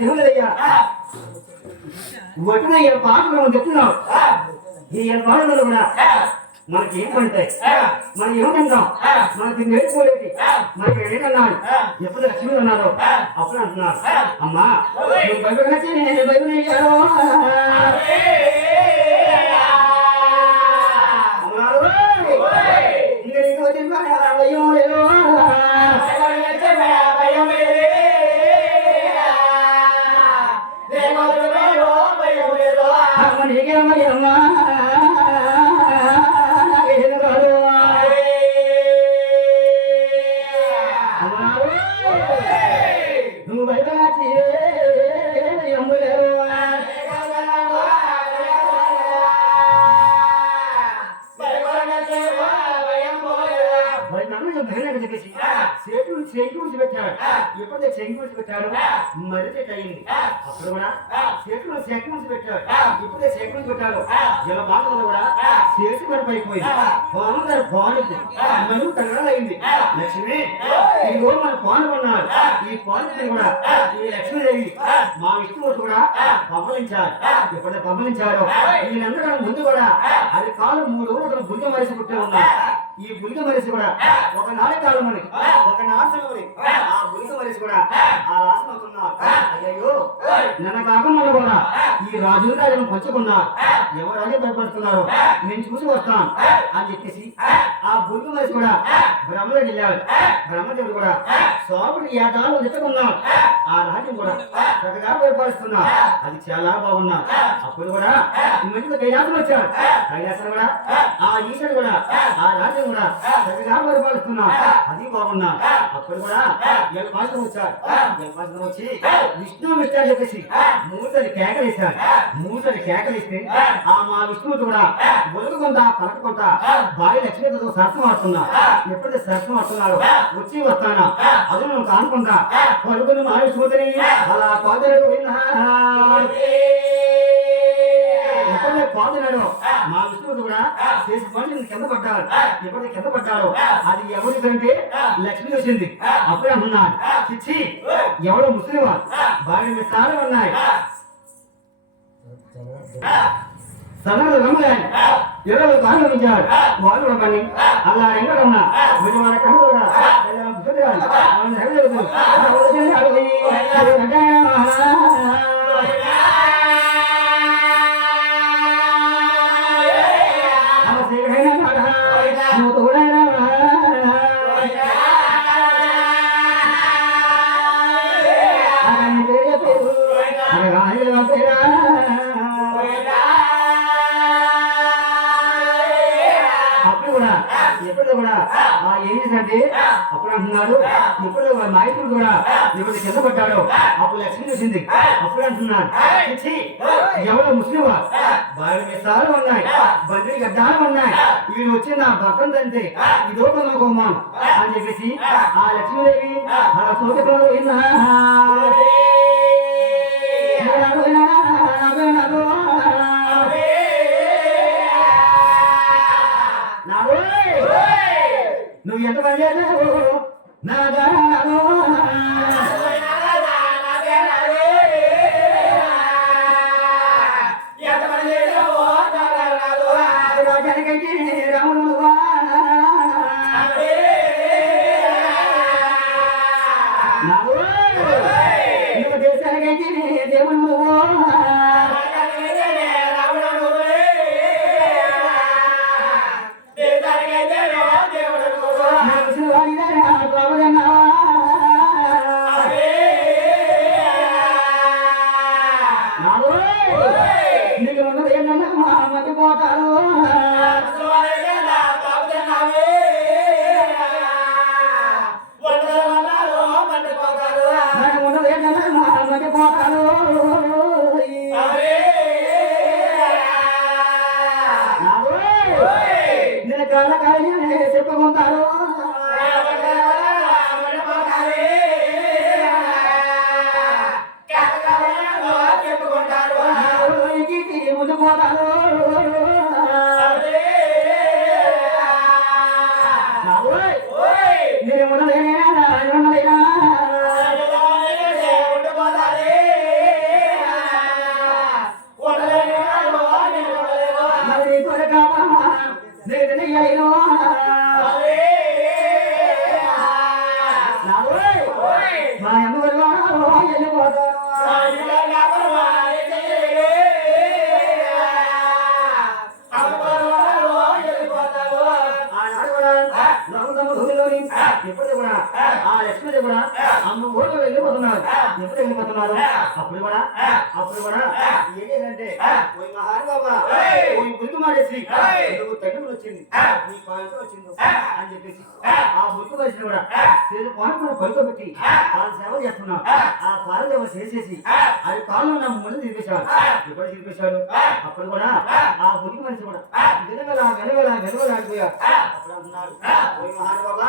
దేవుడయ్యా? వటునయ్య పాటలు మనం చెప్తున్నాం ఈ పాటలు కూడా మనకి ఏమంటాయి మనం ఏమంటాం మనకి నేర్చుకోలేదు మనకి ఏమన్నాను ఎప్పుడు లక్ష్మి ఉన్నారు అప్పుడు అంటున్నారు. అమ్మా నువ్వు బైబిల్ నేను బైబిల్ నువ్వు బైబిల్ నచ్చి అమ్మలేవు మరి నన్ను నేను పెట్టాడు ఎప్పుడైతే పెట్టాడు మరితే అయింది అప్పుడు కూడా చేతులు చేకూర్చి పెట్టాడు ఎప్పుడైతే చేకూర్చి పెట్టాడు మాటలు కూడా చేసి పడిపోయిపోయింది. పాము గారు పానుకు మనుగు తగలైంది లక్ష్మి ఇదిగో మన పాను ఉన్నాడు ఈ పాను కూడా ఈ లక్ష్మీదేవి మా విష్ణుమూర్తి కూడా పంపలించారు ఎప్పుడైతే పంపలించారో వీళ్ళందరూ ముందు కూడా అది కాలు మూడు రోజులు భుజ మరిసి పుట్టే ఉన్నారు ఈ బులిక మనిషి కూడా ఒక నాడే కాలం మనకి. ఒక నాశనం ఆ. బులిక మనిషి కూడా ఆ రాసిన అవుతున్నారు అయ్యో నన్న కాకుండా కూడా ఈ రాజు రాజును పంచుకున్నా ఎవరైనా భయపడుతున్నారు నేను చూసి వస్తాను అని చెప్పేసి ఆ బులిక మనిషి కూడా బ్రహ్మలో వెళ్ళాడు. బ్రహ్మదేవుడు కూడా సోముడు ఏటాలు ఎత్తుకున్నాడు ఆ. రాజ్యం కూడా చక్కగా భయపడుతున్నా అది చాలా బాగున్నా. అప్పుడు కూడా మంచిగా కైలాసం వచ్చాడు కైలాసం కూడా ఆ. ఈశ్వరుడు కూడా ఆ. రాజ్యం కూడా చక్కగా పరిపాలిస్తున్నా అది బాగున్నా. అప్పుడు కూడా జలపాసం వచ్చాడు. జలపాసం వచ్చి విష్ణు విష్ణు చెప్పేసి మూతని కేకలేశాడు. మూతని కేకలిస్తే ఆ. మా విష్ణువుడు కూడా బొలుగుకుంటా పలకకుంటా భార్య లక్ష్మీతో సరసం ఆడుతున్నా. ఎప్పుడైతే సరసం ఆడుతున్నాడు వచ్చి వస్తానా? అది నువ్వు కానుకుంటా. పలుకుని మా విష్ణువుని అలా పాదరకు విన్నా. ఎప్పుడైతే పాదున్నాడో మా విష్ణువుడు కూడా చేసి పని కింద పడ్డాడు ఎప్పుడైతే కింద పడ్డాడో అది ఎవరికంటే లక్ష్మి వచ్చింది అప్పుడే అన్నాడు చిచ్చి ఎవరో ముస్లిం బాగా మిసాలు ఉన్నాయి సదరు రమ్మలేని ఇరవై కాళ్ళు ఉంచాడు వాళ్ళు కూడా పని అలా ఎక్కడ ఉన్నా మరి మన కళ్ళు కూడా బుద్ధిరాలు కూడా ఎప్పుడు కూడా ఆ ఏం చేశాడంటే అప్పుడు అంటున్నాడు ఇప్పుడు నాయకుడు కూడా ఎప్పుడు కింద పడ్డాడు అప్పుడు లక్ష్మి వచ్చింది అప్పుడు అంటున్నాడు "ఛీ, ఎవరో ముస్లిం బాగా మిసాలు ఉన్నాయి బండి గడ్డాలు ఉన్నాయి. వీడు వచ్చి నా భర్తం తంటే ఇదో కొమ్మ అని చెప్పేసి ఆ లక్ష్మీదేవి ఆ సోదరుడు Hallelujah. কেন మా అమ్మ వెళ్ళిపోతాను వెళ్ళిపోతున్నారు అప్పుడు కూడా అప్పుడు కూడా ఏం చేయాలంటే ఓయ్ మహానుభావ ఓయ్ గుర్తు మారేసి నువ్వు తగ్గులు వచ్చింది? నీ పాలతో వచ్చింది. అని చెప్పేసి ఆ. గుర్తు మనిషిని కూడా నేను పాలకుడు పడుకోబెట్టి వాళ్ళ సేవ చేస్తున్నాం. ఆ. పాల సేవ చేసేసి అది కాళ్ళు నా ముందు తిరిపేశాడు. ఎప్పుడు తిరిపేశాడు. అప్పుడు కూడా ఆ. గుర్తు మనిషి కూడా వెనగల వెనగల వెనగల ఆడిపోయాడు అప్పుడు అంటున్నాడు ఓయ్ మహానుభావ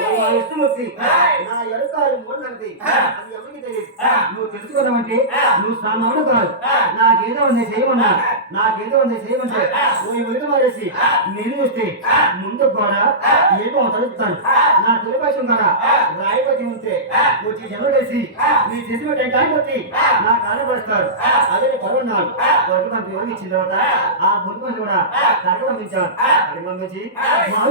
ఓ మా విష్ణుమూర్తి నా ఎరుకాలు మూడు అది ఎవరికి తెలియదు? నువ్వు తెలుసుకోవడమంటే నువ్వు స్నానం కాదు. నాకేదో ఉంది చేయమన్నా. నాకేదో ఉంది చేయమంటే ఓ వెనుక మారేసి నేను చూస్తే ముందు కూడా ఏదో తలుపుతాను నా తొలి భాషం కదా రాయపతి ఉంటే వచ్చి జమడేసి నీ చేసి పెట్టే కాయ కొట్టి నా కాలు పడతాడు అదే పరున్నాడు పట్టు పంపి ఇచ్చిన తర్వాత ఆ. బుద్ధి కూడా కడక పంపించాడు. అది పంపించి మా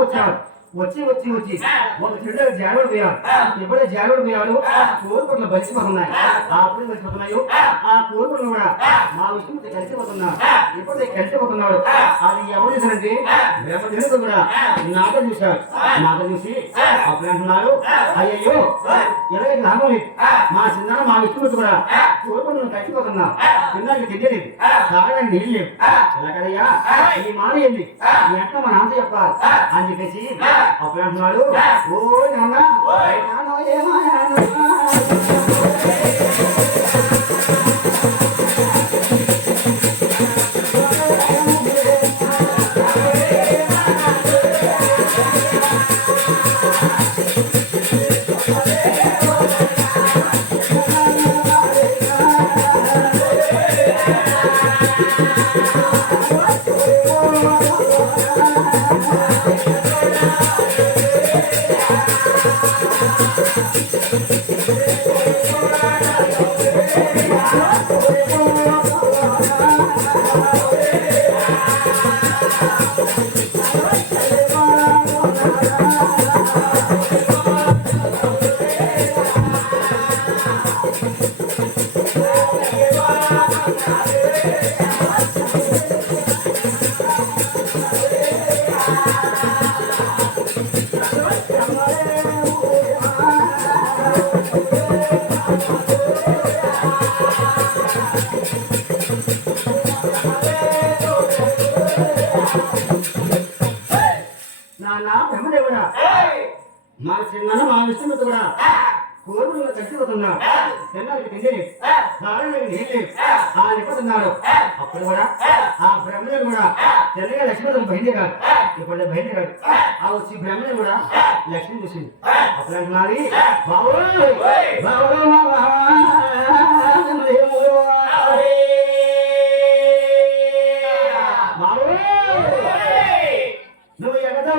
వచ్చాడు. వచ్చి వచ్చి వచ్చి. ఒక చెడు జాడోడు పోయాడు ఎప్పుడైతే జాడోడు పోయాడు కోరుకుట్లు బలిసిపోతున్నాయి ఆ. బలిసిపోతున్నాయి కూడా మా విష్ణుమూర్తి కలిసిపోతున్నాడు. ఎప్పుడైతే కలిసిపోతున్నాడు. అది ఎవరు చేశారంటే బ్రహ్మదేవుడు కూడా నాట చూశాడు. నాట చూసి అప్పుడు అయ్యయ్యో ఎలాగైతే లాభం లేదు. మా చిన్న మా విష్ణుమూర్తి కూడా. కోరుకుట్లు కలిసిపోతున్నా చిన్నకి తెలియలేదు తాగడానికి నీళ్ళు లేవు. ఇలా కదయ్యా? ఈ మాట ఏంది? ఎట్లా మా నాన్న చెప్పాలి. అని చెప్పేసి అప్పుడు అంటున్నాడు. ఓ నాన్న. నాన్నో ఏమో నీళ్ళు ఆ నిప్పుతున్నాడు అప్పుడు కూడా ఆ బ్రహ్మదేవుడు కూడా తెల్లగా లక్ష్మీదేవి కాదు ఇప్పుడు బయలుదేరాడు ఆ వచ్చి బ్రహ్మదేవుడు కూడా లక్ష్మి చూసింది అప్పుడు అంటున్నది బాబు బాబు బాబు నువ్వు ఎగదా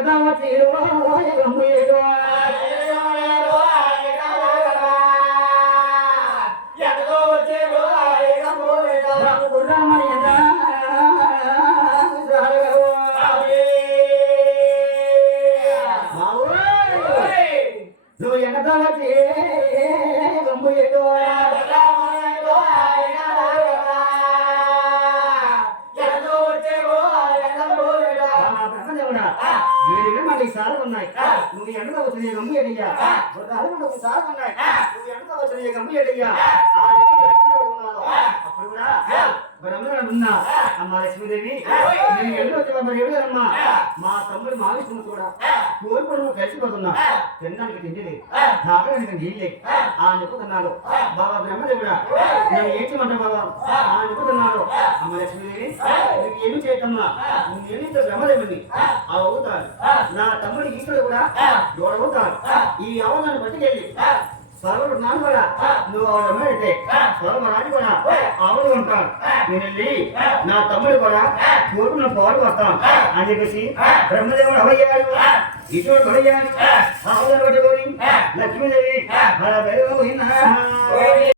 నువ్వు ఎగదా వచ్చి అమ్మ ఎగవా బాబు ఈ గంబు ఎడయ్యా గుర్రాలు మనకు సార్లు ఉన్నాయి నువ్వు అమ్మ లక్ష్మీదేవి. నేను మరి ఎవరమ్మా మా తమ్ముడు మావిస్తున్న కూడా కోరుకుని నువ్వు కలిసిపోతున్నా. తినడానికి తిండి లేదు. తాగడానికి నీళ్ళే. ఆ. నిపుతున్నాడు బాబా బ్రహ్మదేవుడా. నేను ఏం చేయమంటా బాబా ఆ నిపుతున్నాడు అమ్మ లక్ష్మీదేవి నీకు ఏమి చేయటమ్మా నేను ఇంత బ్రహ్మదేవుని అవుతాను నా తమ్ముడు ఈశ్వరుడు కూడా దూడవుతాను ఈ అవగాహన పట్టుకెళ్ళి సర్వుడు నాన్న కూడా నువ్వు ఆవిడ అమ్మాయితే సర్వ రాజు కూడా ఆవిడ ఉంటాను నేను వెళ్ళి నా తమ్ముడు కూడా కోరుకున్న పాడు వస్తాను అని చెప్పేసి బ్రహ్మదేవుడు అవయ్యాడు ఈశ్వరుడు అవయ్యాడు పట్టుకొని లక్ష్మీదేవి.